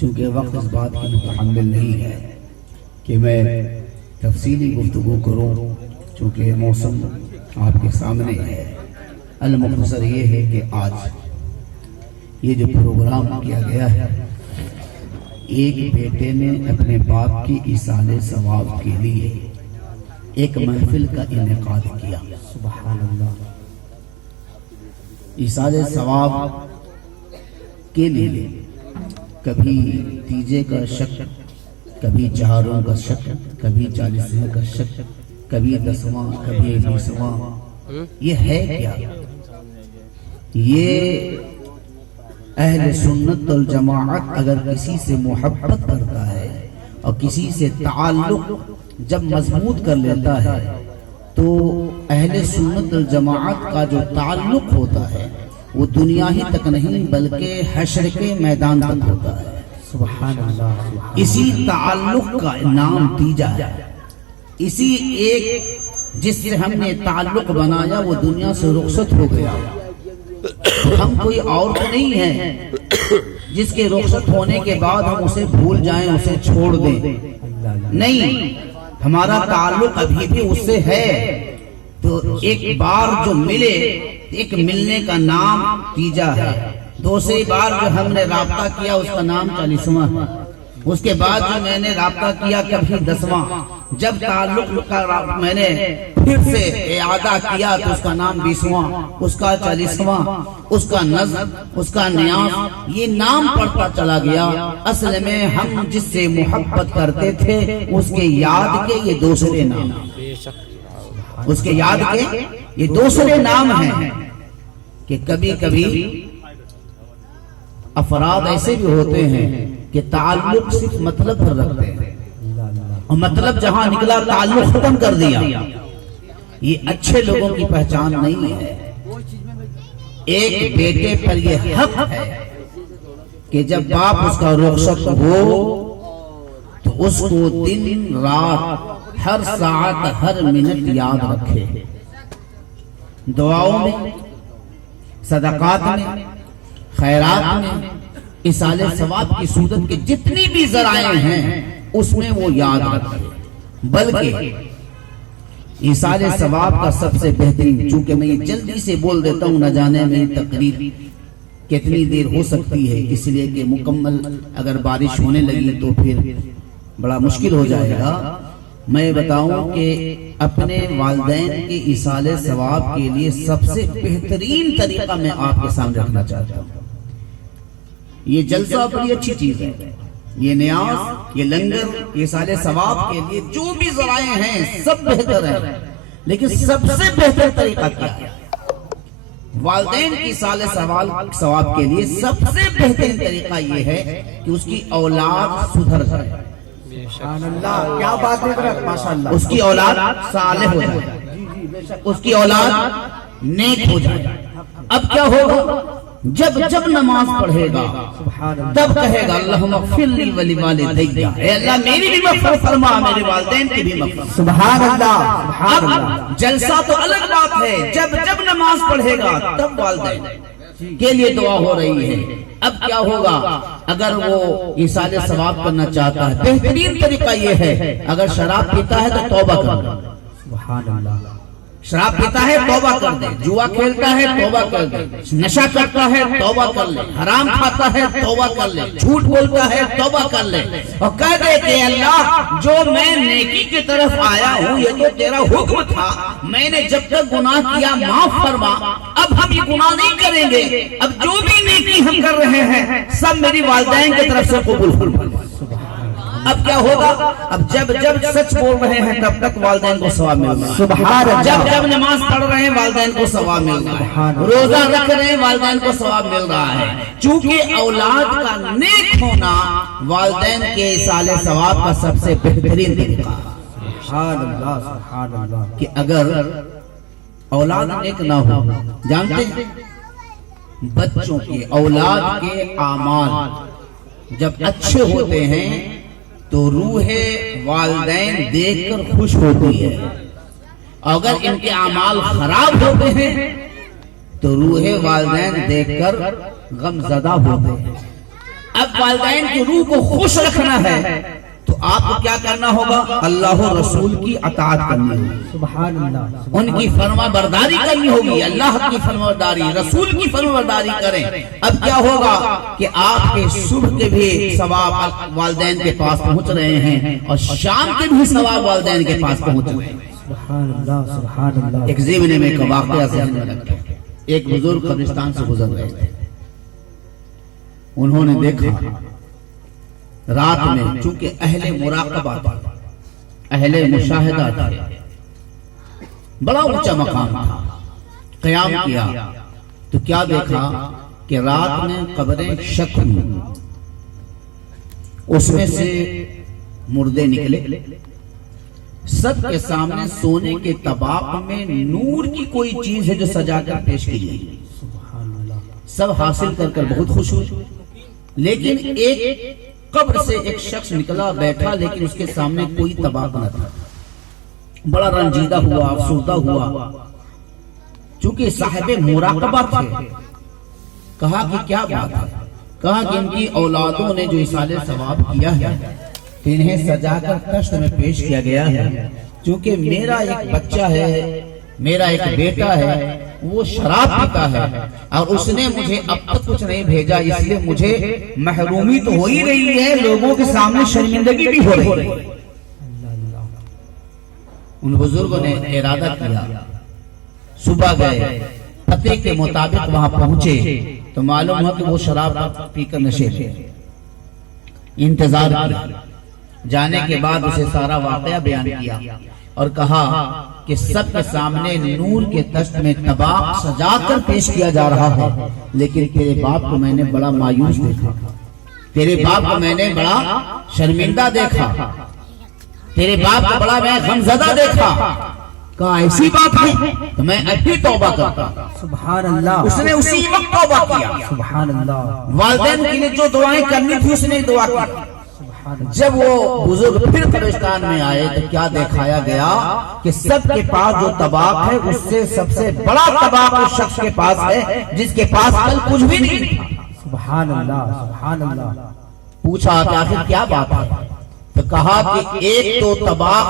چونکہ وقت اس بات کی متحمل نہیں ہے کہ میں تفصیلی گفتگو کروں، چونکہ موسم آپ کے سامنے ہے۔ المختصر یہ ہے کہ آج یہ جو پروگرام کیا گیا ہے، ایک بیٹے نے اپنے باپ کی ایصال ثواب کے لیے ایک محفل کا انعقاد کیا۔ سبحان اللہ۔ ایصال ثواب کے لیے کبھی تیجے کا شک، کبھی چہاروں کا شک، کبھی چالیسویں کا شک، کبھی دسواں، کبھی بیسواں۔ یہ ہے کیا؟ یہ اہل سنت والجماعت اگر کسی سے محبت کرتا ہے اور کسی سے تعلق جب مضبوط کر لیتا ہے تو اہل سنت والجماعت کا جو تعلق ہوتا ہے وہ دنیا ہی تک نہیں بلکہ حشر کے میدان تک ہوتا ہے۔ سبحان اللہ۔ اسی تعلق کا نام تیجا ہے۔ اسی ایک جس سے ہم نے تعلق بنایا وہ دنیا سے رخصت ہو گیا۔ ہم کوئی اور تو نہیں ہے جس کے رخصت ہونے کے بعد ہم اسے بھول جائیں، اسے چھوڑ دیں، نہیں، ہمارا تعلق ابھی بھی اس سے ہے۔ تو ایک بار جو ملے، ایک ملنے کا نام تیجا ہے۔ دوسری بار جو ہم نے رابطہ کیا اس کا نام 40واں ہے۔ اس کے بعد جو میں نے رابطہ کیا کبھی 10واں۔ جب تعلق کا میں نے پھر سے اعادہ کیا تو اس کا نام 20واں، اس کا 40واں، اس کا نظم، اس کا نیاز، یہ نام پڑھتا چلا گیا۔ اصل میں ہم جس سے محبت کرتے تھے اس کے یاد کے یہ دوسرے نام، اس کے یاد کے یہ دوسرے نام ہیں کہ کبھی کبھی افراد ایسے بھی ہوتے ہیں کہ تعلق صرف مطلب پر رکھتے ہیں اور مطلب جہاں نکلا تعلق ختم کر دیا۔ یہ اچھے لوگوں کی پہچان نہیں ہے۔ ایک بیٹے پر یہ حق ہے کہ جب باپ اس کا رخصت ہو تو اس کو دن رات ہر ساعت ہر منٹ یاد رکھے، دعاؤں میں، صدقات میں، خیرات میں، ایصال ثواب کی صورت کے جتنی بھی ذرائع ہیں اس میں وہ یاد رکھے۔ بلکہ ایصال ثواب کا سب سے بہترین، چونکہ میں یہ جلدی سے بول دیتا ہوں، نہ جانے میں تقریر کتنی دیر ہو سکتی ہے، اس لیے کہ مکمل اگر بارش ہونے لگی تو پھر بڑا مشکل ہو جائے گا۔ میں بتاؤں کہ اپنے والدین کے ایصال ثواب کے لیے سب سے بہترین طریقہ میں آپ کے سامنے رکھنا چاہتا ہوں۔ یہ جلسہ بڑی اچھی چیز ہے، یہ نیاز، یہ لنگر، ایصال ثواب کے لیے جو بھی ذرائع ہیں سب بہتر ہیں، لیکن سب سے بہتر طریقہ کیا ہے؟ والدین کی ایصال ثواب کے لیے سب سے بہترین طریقہ یہ ہے کہ اس کی اولاد سدھر جائے۔ سبحان اللہ، کیا بات ہے، ماشاءاللہ، اس کی اولاد صالح ہو جائے، اس کی اولاد نیک ہو جائے۔ اب کیا ہوگا؟ جب نماز پڑھے گا تب کہے گا اللہم اغفر لی ولی والدی، اے اللہ میری بھی مغفرت فرما، میرے والدین کی بھی مغفرت۔ سبحان اللہ۔ اب جلسہ تو الگ بات ہے، جب نماز پڑھے گا تب والدین کے لیے دعا ہو رہی ہے۔ اب کیا ہوگا اگر وہ ایصال ثواب کرنا چاہتا ہے؟ بہترین طریقہ یہ ہے، اگر شراب پیتا ہے تو توبہ کر دے۔ سبحان اللہ۔ شراب پیتا ہے توبہ کر دے، جوا کھیلتا ہے توبہ کر دے، نشہ کرتا ہے توبہ کر لے، حرام کھاتا ہے توبہ کر لے، جھوٹ بولتا ہے توبہ کر لے، اور کہہ دے کہ اللہ جو میں نیکی کی طرف آیا ہوں یہ تو تیرا حکم تھا، میں نے جب تک گناہ کیا معاف فرما، اب ہم یہ گناہ نہیں کریں گے، اب جو بھی نیکی ہم کر رہے ہیں سب میری والدین کی طرف سے قبول فرما۔ اب کیا ہوگا؟ اب جب سچ بول رہے ہیں تب تک والدین کو ثواب مل رہا ہے، سبحان اللہ۔ جب نماز پڑھ رہے ہیں والدین کو ثواب مل رہا ہے، روزہ رکھ رہے ہیں والدین کو ثواب مل رہا ہے، چونکہ اولاد کا نیک ہونا والدین کے ایصال ثواب کا سب سے بہترین طریقہ ہے۔ سبحان اللہ، سبحان اللہ۔ کہ اگر اولاد نیک نہ ہو، جانتے ہیں بچوں کے، اولاد کے اعمال جب اچھے ہوتے ہیں تو روح والدین دیکھ کر خوش ہوتی ہے، اگر ان کے اعمال خراب ہوتے ہیں تو روح والدین دیکھ کر غم زدہ ہوتے ہیں۔ اب والدین کی روح کو خوش رکھنا ہے تو آپ کو کیا کرنا ہوگا؟ اللہ و رسول کی اطاعت کرنی ہوگی، سبحان اللہ، ان کی فرما برداری کرنی ہوگی، اللہ کی فرما برداری، رسول کی فرما برداری کریں۔ اب کیا ہوگا کہ آپ کے صبح کے بھی ثواب والدین کے پاس پہنچ رہے ہیں اور شام کے بھی ثواب والدین کے پاس پہنچ رہے ہیں۔ سبحان اللہ، سبحان اللہ۔ ایک زمانے میں ایک واقعہ ذہن میں رکھیں، ایک بزرگ قبرستان سے گزر رہے تھے، انہوں نے دیکھا رات میں، چونکہ اہل مراقبہ تھا، اہل مشاہدہ تھا، بڑا اونچا مقام تھا، قیام کیا تو کیا دیکھا کہ رات میں قبریں شق ہوئی، اس میں سے مردے نکلے، سب کے سامنے سونے کے طباق میں نور کی کوئی چیز ہے جو سجا کر پیش کی گئی، سب حاصل کر کر بہت خوش ہوئے، لیکن ایک قبر سے ایک شخص نکلا بیٹھا، لیکن اس کے سامنے کوئی طباق نہ تھا، بڑا رنجیدہ ہوا، افسردہ ہوا، چونکہ صاحب مراقبہ تھے، کہا کہ کیا بات ہے؟ کہا کہ ان کی اولادوں نے جو ایصال ثواب کیا ہے کہ انہیں سجا کر کشت میں پیش کیا گیا ہے، چونکہ میرا ایک بچہ ہے، میرا ایک بیٹا ہے، وہ شراب پیتا ہے اور اس نے مجھے اب تک کچھ نہیں بھیجا، اس لیے مجھے محرومی تو ہو ہی رہی ہے، لوگوں کے سامنے شرمندگی بھی ہو رہی ہے۔ ان بزرگوں نے ارادہ کیا، صبح گئے، پتے کے مطابق وہاں پہنچے تو معلوم ہوا کہ وہ شراب پی کر نشے تھے، انتظار کیا، جانے کے بعد اسے سارا واقعہ بیان کیا اور کہا کہ سب کے سامنے نور کے تشت میں طباق سجا کر پیش کیا جا رہا ہے، لیکن تیرے باپ کو میں نے بڑا مایوس دیکھا، تیرے باپ کو میں نے بڑا شرمندہ دیکھا، تیرے باپ کو بڑا میں غمزدہ دیکھا۔ کہا ایسی بات ہے تو میں ابھی توبہ کرتا۔ سبحان اللہ، اس نے اسی وقت توبہ کیا، سبحان اللہ، والدین کے لیے جو دعائیں کرنی تھی اس نے دعا کی۔ جب وہ بزرگ پھر قبرستان میں آئے تو کیا دکھایا گیا کہ سب کے پاس جو طباق ہے اس سے سب سے بڑا طباق اس شخص کے پاس ہے جس کے پاس کل کچھ بھی نہیں تھا۔ سبحان اللہ، سبحان اللہ۔ پوچھا کہ آخر کیا بات ہے؟ تو کہا کہ ایک تو طباق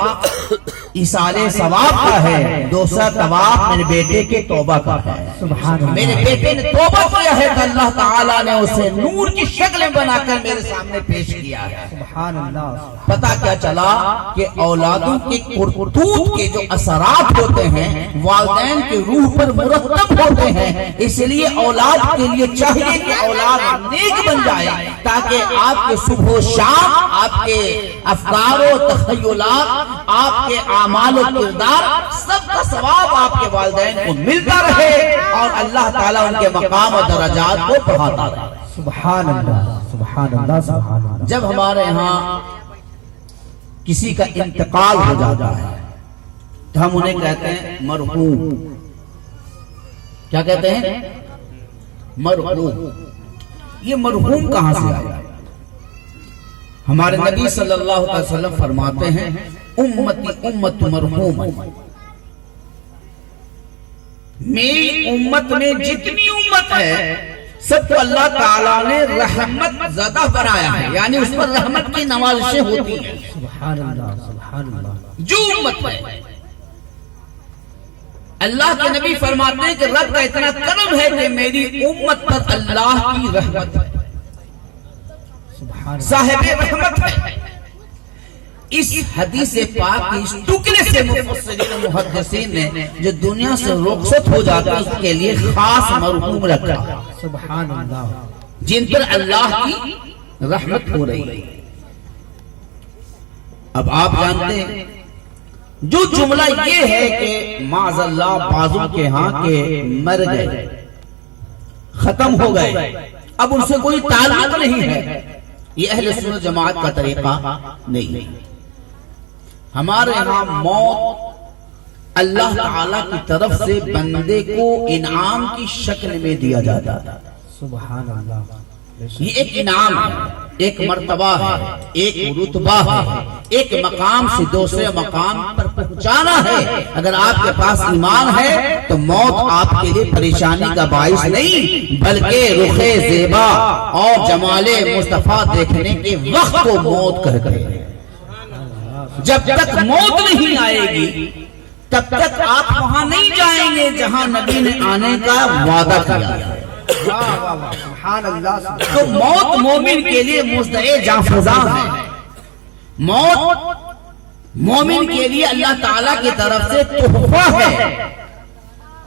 ایصال ثواب کا ہے، دوسرا طباق میرے بیٹے کے توبہ کا ہے۔ سبحان اللہ، میرے بیٹے نے توبہ کیا ہے تو اللہ تعالیٰ نے اسے نور کی شکل بنا کر میرے سامنے پیش کیا ہے۔ سبحان اللہ۔ پتا کیا چلا کہ اولادوں کے کرتوت کے جو اثرات ہوتے ہیں والدین کے روح پر مرتب ہوتے ہیں، اس لیے اولاد کے لیے چاہیے کہ اولاد نیک بن جائے تاکہ آپ کے صبح و شام آپ کے افکار و تخیلات، آپ کے اعمال و کردار، سب کا ثواب آپ کے والدین کو ملتا رہے اور اللہ تعالیٰ ان کے مقام و درجات کو بڑھاتا رہے۔ سبحان اللہ، سبحان اللہ، سبحان اللہ۔ جب ہمارے ہاں کسی کا انتقال ہو جاتا ہے تو ہم انہیں کہتے ہیں مرحوم۔ کیا کہتے ہیں؟ مرحوم۔ یہ مرحوم کہاں سے آیا؟ ہمارے نبی صلی اللہ علیہ وسلم فرماتے ہیں امتی امت مرحوم، میری امت میں جتنی امت ہے سب کو اللہ تعالیٰ نے رحمت زدہ بنایا ہے، یعنی اس پر رحمت کی نوازشیں ہوتی ہیں۔ سبحان اللہ، سبحان اللہ۔ جو امت ہے اللہ کے نبی فرماتے ہیں کہ رب کا اتنا کرم ہے کہ میری امت پر اللہ کی رحمت ہے، صاحب رحمت ہے۔ اس حدیث پاک کی اس ٹکڑے سے مفسرین و محدثین نے جو دنیا سے رخصت ہو جاتا ہے اس کے لیے خاص مرحوم رکھا، سبحان اللہ، جن پر اللہ کی رحمت ہو رہی ہے۔ اب آپ جانتے ہیں جو جملہ یہ ہے کہ معاذ اللہ بازو کے ہاں کے مر گئے، ختم ہو گئے، اب ان سے کوئی تعلق نہیں ہے، یہ اہل سنت جماعت کا طریقہ نہیں۔ ہمارے ہاں موت اللہ تعالیٰ کی طرف سے بندے کو انعام کی شکل میں دیا جاتا ہے۔ سبحان اللہ، یہ ایک انعام ہے، ایک مرتبہ ہے، ایک رتبہ ہے، ایک مقام سے دوسرے مقام پر پہنچانا ہے۔ اگر آپ کے پاس ایمان ہے تو موت آپ کے لیے پریشانی کا باعث نہیں، بلکہ رخ زیبا اور جمال مصطفیٰ دیکھنے کے وقت کو موت کہتے ہیں۔ جب تک موت نہیں آئے گی تب تک آپ وہاں نہیں جائیں گے جہاں نبی نے آنے کا وعدہ کیا ہے۔ سبحان اللہ تو موت مومن کے لیے مزدع جانفزا ہے۔ موت مومن کے لیے اللہ تعالیٰ کی طرف سے تحفہ ہے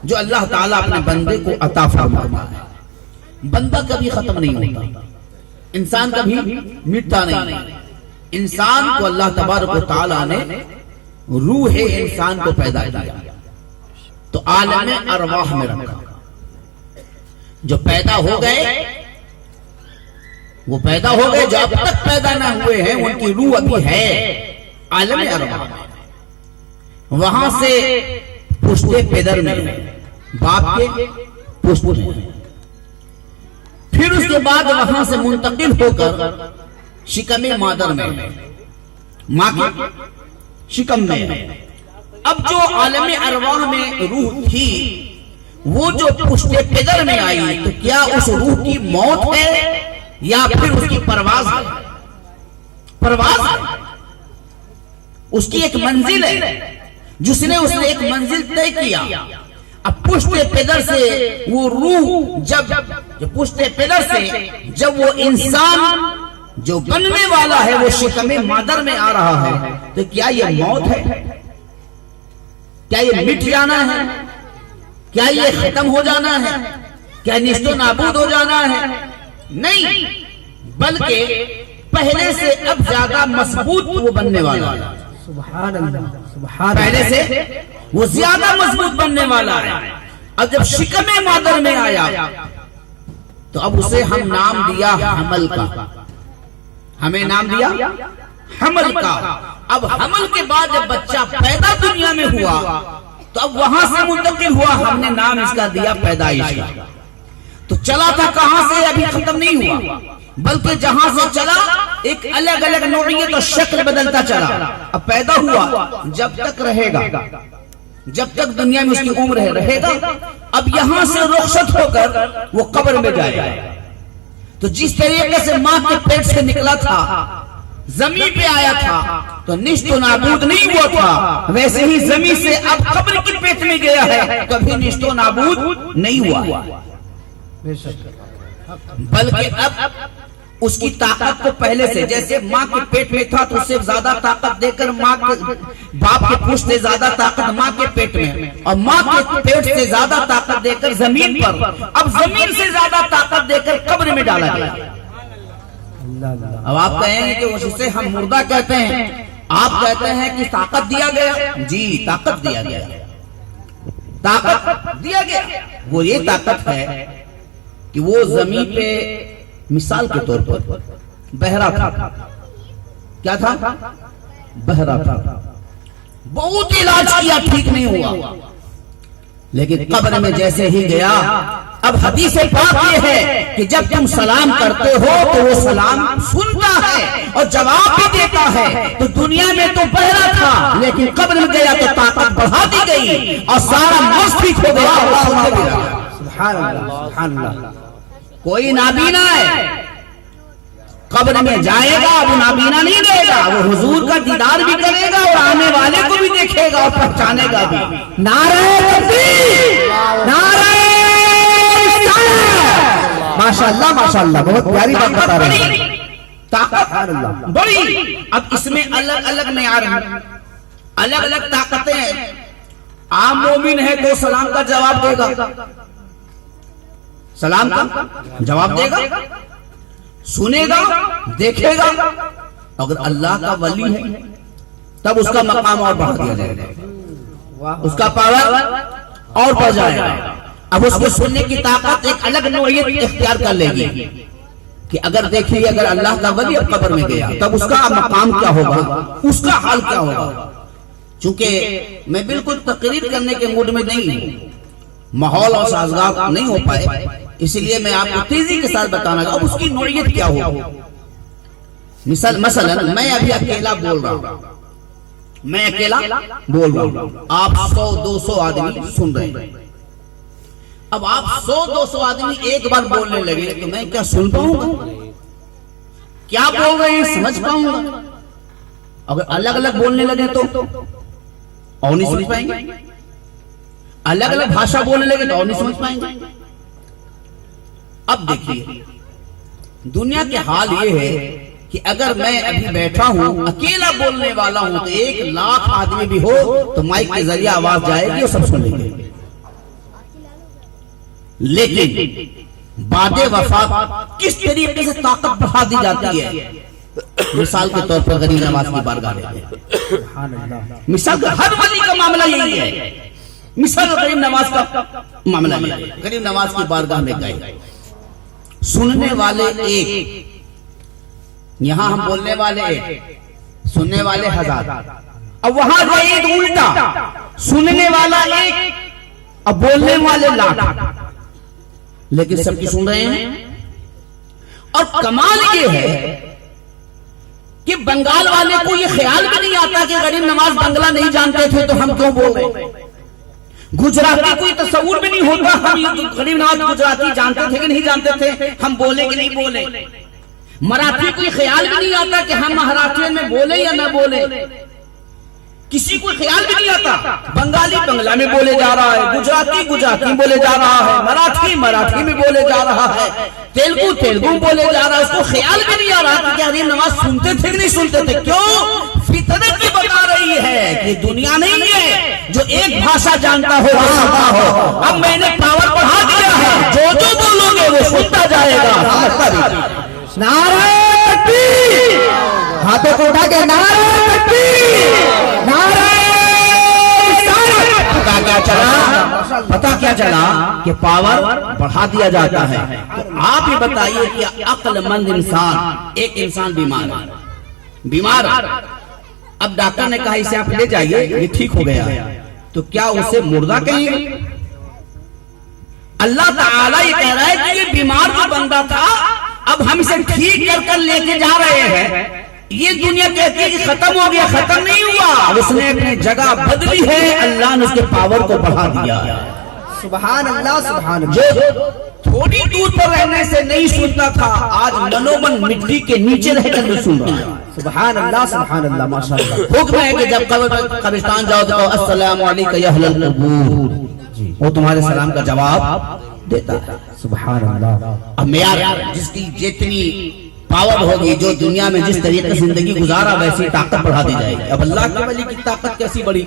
جو اللہ تعالیٰ اپنے بندے کو عطا فرماتا ہے۔ بندہ کبھی ختم نہیں ہوتا، انسان کبھی مٹتا نہیں۔ انسان کو اللہ تبارک و تعالیٰ نے روح انسان کو پیدا کیا تو عالم ارواح میں رکھا۔ جو پیدا ہو گئے وہ پیدا ہو گئے، جو اب تک پیدا نہ ہوئے ہیں ان کی روح ابھی ہے عالم ارواح میں۔ وہاں سے پشتے پیدر میں، باپ کے پشت میں، پھر اس کے بعد وہاں سے منتقل ہو کر شکم مادر میں، ماں کے شکم میں۔ اب جو عالم ارواح میں روح تھی وہ جو پشتے پیدر میں آئی تو کیا اس روح کی موت ہے یا پھر اس کی پرواز ہے؟ پرواز ہے، اس کی ایک منزل ہے جس نے ایک منزل طے کیا۔ اب پشتے پیدر سے وہ روح جب پشتے پیدر سے جب وہ انسان جو بننے والا ہے وہ شکم مادر میں آ رہا ہے تو کیا یہ موت ہے؟ کیا یہ مٹ جانا ہے؟ کیا یہ ختم ہو جانا ہے؟ کیا نیست و نابود ہو جانا ہے؟ نہیں، بلکہ پہلے سے اب زیادہ مضبوط وہ بننے والا ہے۔ سبحان اللہ سبحان پہلے سے وہ زیادہ مضبوط بننے والا ہے۔ اب جب شکم مادر میں آیا تو اب اسے ہم نام دیا حمل کا، ہمیں نام دیا حمل کا۔ اب حمل کے بعد جب بچہ پیدا دنیا میں ہوا تو اب وہاں سے منتقل ہوا، ہم نے نام اس کا دیا پیدائش کا۔ تو چلا تھا کہاں سے ابھی ختم نہیں ہوا، بلکہ جہاں سے چلا ایک الگ الگ نوعیت اور شکل بدلتا چلا۔ اب پیدا ہوا، جب تک رہے گا، جب تک دنیا میں اس کی عمر رہے گا، اب یہاں سے رخصت ہو کر وہ قبر میں جائے گا۔ تو جس طریقے سے ماں کے پیٹ سے نکلا تھا، زمین پہ آیا تھا تو نیست و نابود نہیں ہوا تھا، ویسے ہی زمین سے اب قبر کے پیٹ میں گیا ہے، کبھی نیست و نابود نہیں ہوا، بلکہ اب اس کی طاقت کو پہلے سے جیسے ماں کے پیٹ میں تھا تو اس سے زیادہ طاقت دے کر باپ کے پشت سے زیادہ طاقت ماں کے پیٹ میں، اور ماں کے پیٹ سے زیادہ طاقت دے کر زمین پر، اب زمین سے زیادہ طاقت دے کر قبر میں ڈالا گیا۔ اب آپ کہیں گے کہ اسے ہم مردہ کہتے ہیں، آپ کہتے ہیں کہ طاقت دیا گیا۔ جی، طاقت دیا گیا، طاقت دیا گیا۔ وہ یہ طاقت ہے کہ وہ زمین پہ مثال کے طور پر بہرا تھا۔ کیا تھا؟ بہرا تھا، بہت علاج کیا، ٹھیک نہیں ہوا، لیکن قبر میں جیسے ہی گیا، اب حدیث پاک یہ ہے کہ جب تم سلام کرتے ہو تو وہ سلام سنتا ہے اور جواب بھی دیتا ہے۔ تو دنیا میں تو بہرا تھا لیکن قبر میں گیا تو طاقت بڑھا دی گئی اور سارا مصفیق ہو گیا۔ سبحان اللہ سبحان اللہ۔ کوئی نابینا ہے، قبر میں جائے گا، وہ نابینا نہیں رہے گا، وہ حضور کا دیدار بھی کرے گا اور آنے والے کو بھی دیکھے گا اور پہچانے گا بھی۔ نعرہ تکبیر، نعرہ ماشاءاللہ ماشاءاللہ، بہت پیاری بات بتا رہے ہیں۔ طاقت بڑی، اب اس میں الگ الگ معیار ہیں، الگ الگ طاقتیں ہیں۔ عام مومن ہے تو سلام کا جواب دے گا، سلام کا جواب دے گا، سنے گا، دیکھے گا۔ اگر اللہ کا ولی ہے تب اس کا مقام اور بڑھا دیا جائے گا، اس کا پاور اور بڑھ جائے گا۔ اب اس کو سننے کی طاقت ایک الگ نوعیت اختیار کر لے گی کہ اگر دیکھیے اگر اللہ کا ولی قبر میں گیا تب اس کا مقام کیا ہوگا، اس کا حال کیا ہوگا۔ چونکہ میں بالکل تقریر کرنے کے موڈ میں نہیں ہوں، ماحول اور سازگار نہیں ہو پائے، اس لیے میں آپ کو تیزی کے ساتھ بتانا چاہوں اب اس کی نوعیت کیا ہوگی۔ مثلا میں ابھی اکیلا بول رہا ہوں، میں اکیلا بول رہا ہوں، آپ 100-200 آدمی سن رہے ہیں. اب آپ 100-200 آدمی ایک بار بولنے لگے تو میں کیا سن پاؤں گا؟ کیا بول رہے ہیں سمجھ پاؤں گا؟ اگر الگ الگ بولنے لگے تو اور نہیں سمجھ پائیں گے. الگ الگ بھاشا بولنے لگے تو اور نہیں سمجھ پائیں گے. اب دیکھیے دنیا کے حال یہ ہے کہ اگر میں ابھی بیٹھا ہوں اکیلا بولنے والا ہوں تو 1,00,000 آدمی بھی ہو تو مائک کے ذریعے آواز جائے گی اور سب سن لیں گے. لیکن بعد وفات کس طریقے سے طاقت بڑھا دی جاتی ہے. مثال کے طور پر غریب نواز کی بارگاہ میں، مثال ہر ولی کا معاملہ یہی ہے. مثال غریب نواز کا معاملہ یہ ہے. غریب نواز کی بارگاہ میں گئے، سننے والے ایک، یہاں ہم بولنے والے ایک، سننے والے 1000. اب وہاں گئے تو الٹا، سننے والا ایک اب بولنے والے 1,00,000، لیکن سب کی سن رہے ہیں. اور کمال یہ ہے کہ بنگال والے کو یہ خیال بھی نہیں آتا کہ غریب نواز بنگلہ نہیں جانتے تھے تو ہم کیوں بول رہے ہیں. گجراتی کوئی تصور بھی نہیں ہوتا ہم غریب نواز گجراتی جانتے تھے کہ نہیں جانتے تھے، ہم بولے کہ نہیں بولے. مراٹھی کوئی خیال بھی نہیں آتا کہ ہم مہاراشٹر میں بولے یا نہ بولے، کسی کو خیال بھی نہیں آتا. بنگالی بنگلہ میں بولے جا رہا ہے، گجراتی گجراتی بولے جا رہا ہے، مراٹھی مراٹھی میں بولے جا رہا ہے، تیلگو تیلگو بولے جا رہا ہے. اس کو خیال بھی نہیں آ رہا کہ غریب نواز سنتے تھے کہ نہیں سنتے تھے. کیوں؟ فطرت بھی بتا رہی ہے کہ دنیا نہیں ہے جو ایک بھاشا جانتا ہو سنتا ہو. اب میں نے پاور بڑھا دیا ہے، جو جو بولو گے وہ سنتا جائے گا. نعرہ تکبیر، ہاتھوں کو اٹھا کے نعرہ تکبیر، نعرہ رسالت. پتا کیا چلا کہ پاور بڑھا دیا جاتا ہے. تو آپ ہی بتائیے کہ عقل مند انسان، ایک انسان بیمار، اب ڈاکٹر نے کہا اسے آپ لے جائیے یہ ٹھیک ہو گیا، تو کیا اسے مردہ کہیں گے؟ اللہ تعالیٰ یہ کہہ رہا ہے کہ یہ بیمار جو بندہ تھا اب ہم اسے ٹھیک کر لے کے جا رہے ہیں. یہ دنیا کہتی ہے کہ ختم ہو گیا، ختم نہیں ہوا، اس نے اپنی جگہ بدلی ہے. اللہ نے اس کے پاور کو بڑھا دیا. سبحان اللہ سبحان اللہ. جو تھوڑی دور پر رہنے سے نہیں سنتا تھا آج منومن مٹی کے نیچے رہ کر بھی سن رہا ہے. سبحان اللہ سبحان اللہ ماشاءاللہ. حکم ہے کہ جب قبرستان جاؤ تو کہو السلام علیکم یا اہل القبور، وہ تمہارے سلام کا جواب دیتا ہے. سبحان اللہ. اب معیار جس کی جتنی پاور ہوگی، جو دنیا میں جس طریقے سے زندگی گزارا ویسی طاقت بڑھا دی جائے گی. اب اللہ کے ولی کی طاقت کیسی بڑھی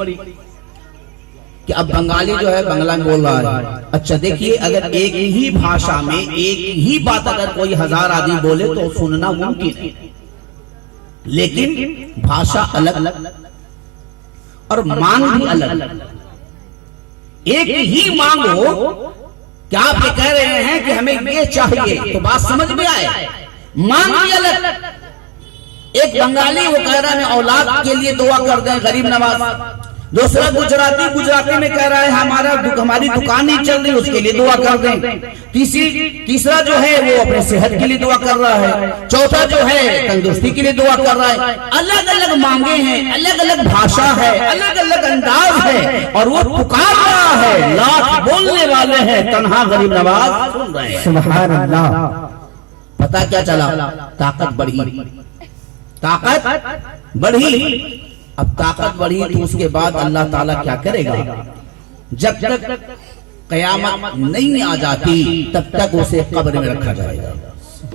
کہ اب بنگالی جو ہے بنگلہ میں بول رہا ہے. اچھا دیکھیے اگر ایک ہی بھاشا میں ایک ہی بات اگر کوئی 1000 آدمی بولے تو سننا ممکن ہے، لیکن بھاشا الگ اور مانگ بھی الگ. ایک ہی مانگ ہو کہ آپ یہ کہہ رہے ہیں کہ ہمیں یہ چاہیے تو بات سمجھ میں آئے، مانگ بھی الگ. ایک بنگالی وہ کہہ رہا ہے میں اولاد کے لیے دعا کر دیں غریب نواز، دوسرا گجراتی میں کہہ رہا ہے ہماری دکان نہیں چل رہی اس کے لیے دعا کر دیں. تیسرا جو ہے وہ اپنے صحت کے لیے دعا کر رہا ہے. چوتھا جو ہے تندرستی کے لیے دعا کر رہا ہے. الگ الگ مانگے ہیں، الگ الگ بھاشا ہے، الگ الگ انداز ہے، اور وہ پکار رہا ہے. 1,00,000 بولنے والے ہیں، تنہا غریب نواز سن رہے ہیں. سبحان اللہ. پتا کیا چلا؟ طاقت بڑھی. اب طاقت بڑھی تو اس کے بعد اللہ تعالیٰ کیا کرے گا؟ جب تک قیامت نہیں آ جاتی تب تک اسے قبر میں رکھا جائے گا.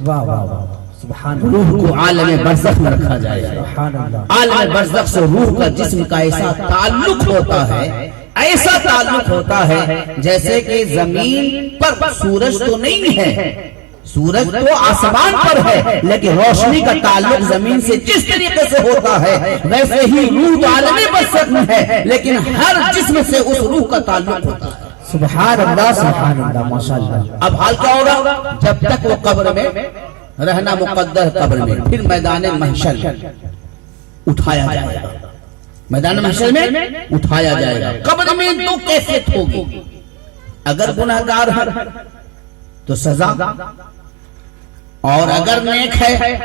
واہ واہ واہ سبحان اللہ. روح کو عالم برزخ میں رکھا جائے گا. سبحان اللہ. عالم برزخ سے روح کا جسم کا ایسا تعلق ہوتا ہے جیسے کہ زمین پر سورج تو نہیں ہے، سورج تو آسمان پر ہے، لیکن روشنی کا تعلق زمین سے جس طریقے سے ہوتا ہے ویسے ہی روح عالم برزخ میں ہے، لیکن ہر جسم سے اس روح کا تعلق ہوتا ہے. سبحان اللہ سبحان اللہ ماشاءاللہ. اب حال کیا ہوگا؟ جب تک وہ قبر میں رہنا مقدر قبر میں، پھر میدان محشر اٹھایا جائے گا. میدان محشر میں اٹھایا جائے گا. قبر میں دو کیفیت ہوگی، اگر گناہگار ہے تو سزا، اور اگر نیک ہے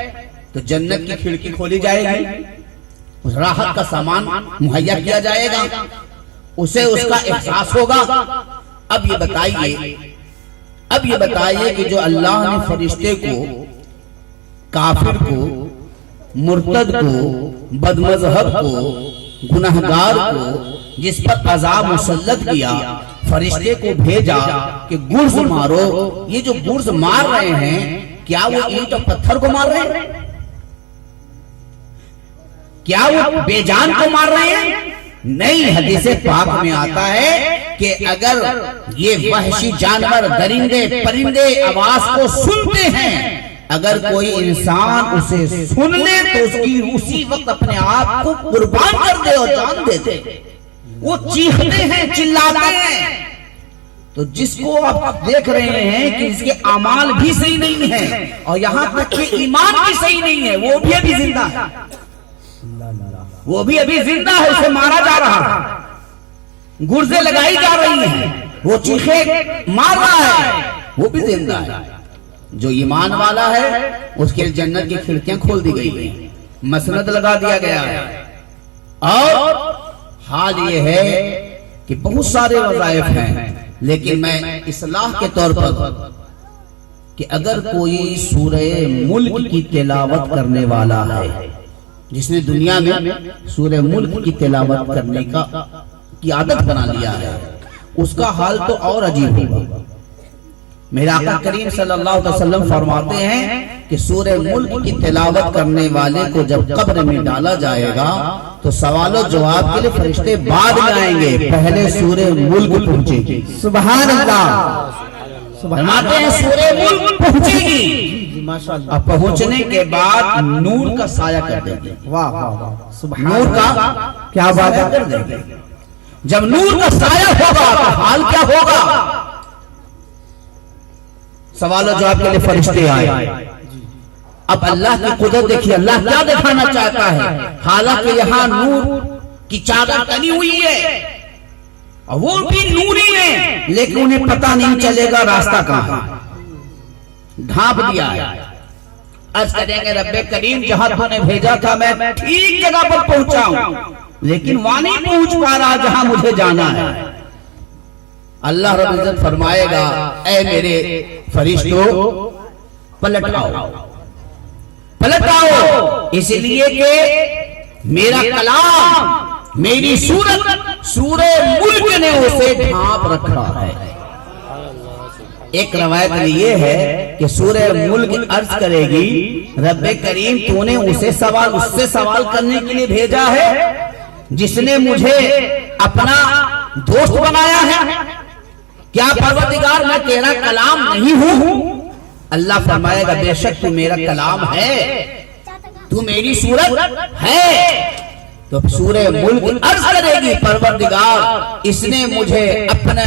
تو جنت کی کھڑکی کھولی جائے گی، راحت کا سامان مہیا کیا جائے گا، اسے اس کا احساس ہوگا۔ اب یہ بتائیے کہ جو اللہ نے فرشتے کو، کافر کو، مرتد کو، بد مذہب کو، گناہگار کو، جس پر عذاب مسلط کیا، فرشتے کو بھیجا کہ گرز مارو، یہ جو گرز مار رہے ہیں کیا وہ اینٹ اور پتھر کو مار رہے ہیں؟ کیا وہ بے جان کو مار رہے ہیں؟ نہیں، حدیث پاک میں آتا ہے کہ اگر یہ وحشی جانور، درندے پرندے آواز کو سنتے ہیں، اگر کوئی انسان اسے سن لے تو اسی وقت اپنے آپ کو قربان کر دے اور جان دے دے۔ وہ چیختے ہیں، چلاتے ہیں۔ تو جس کو آپ دیکھ رہے ہیں کہ اس کے اعمال بھی صحیح نہیں ہیں اور یہاں تک کہ ایمان بھی صحیح نہیں ہے، وہ بھی ابھی زندہ ہے، وہ بھی ابھی زندہ ہے، اسے مارا جا رہا ہے، گرزیں لگائی جا رہی ہیں، وہ چیخے مار رہا ہے، وہ بھی زندہ ہے۔ جو ایمان والا ہے اس کے جنت کی کھڑکیاں کھول دی گئی ہیں، مسند لگا دیا گیا ہے۔ اور حال یہ ہے کہ بہت سارے وظائف ہیں، لیکن میں اصلاح کے طور پر کہ اگر کوئی سورہ ملک کی تلاوت کرنے والا ہے، جس نے دنیا میں سورہ ملک کی تلاوت کرنے کی عادت بنا لیا ہے، اس کا حال تو اور عجیب ہوگا۔ میرے آقا کریم صلی اللہ علیہ وسلم فرماتے ہیں کہ سورہ ملک کی تلاوت کرنے والے کو جب قبر میں ڈالا جائے گا تو سوال و جواب کے لیے فرشتے بعد میں آئیں گے، پہلے سورہ ملک پہنچے گی۔ سبحان اللہ، فرماتے ہیں سورہ ملک پہنچے گی، اور پہنچنے کے بعد نور کا سایہ کر دیں گے۔ واہ واہ، نور کا کیا بات کر دیں گے؟ جب نور کا سایہ ہوگا تو حال کیا ہوگا؟ سوال و جواب کے لیے فرشتے آئے۔ اب اللہ کی قدرت دیکھیے، اللہ کیا دکھانا چاہتا ہے؟ حالانکہ یہاں نور کی چادر تنی ہوئی ہے اور وہ بھی نوری ہے، لیکن انہیں پتہ نہیں چلے گا راستہ کہاں ہے، ڈھانپ دیا ہے۔ عرض کریں گے رب کریم جہاں تو نے بھیجا تھا میں ٹھیک جگہ پر پہنچا ہوں، لیکن وہاں نہیں پہنچ پا رہا جہاں مجھے جانا ہے۔ اللہ رب العزت فرمائے گا اے میرے فرشتوں پلٹ آؤ، پلٹ آؤ، اس لیے کہ میرا کلام، میری سورت، سورہ ملک نے اسے ڈھانپ رکھا ہے۔ ایک روایت میں یہ ہے کہ سورہ ملک عرض کرے گی رب کریم تو نے اس سے سوال کرنے کے لیے بھیجا ہے جس نے مجھے اپنا دوست بنایا ہے، کیا پروردگار میں تیرا کلام نہیں ہوں؟ اللہ فرمائے گا بے شک تو میرا کلام ہے، تو میری سورت ہے۔ تو سورہ ملک عرض کرے گی پروردگار اس نے مجھے اپنا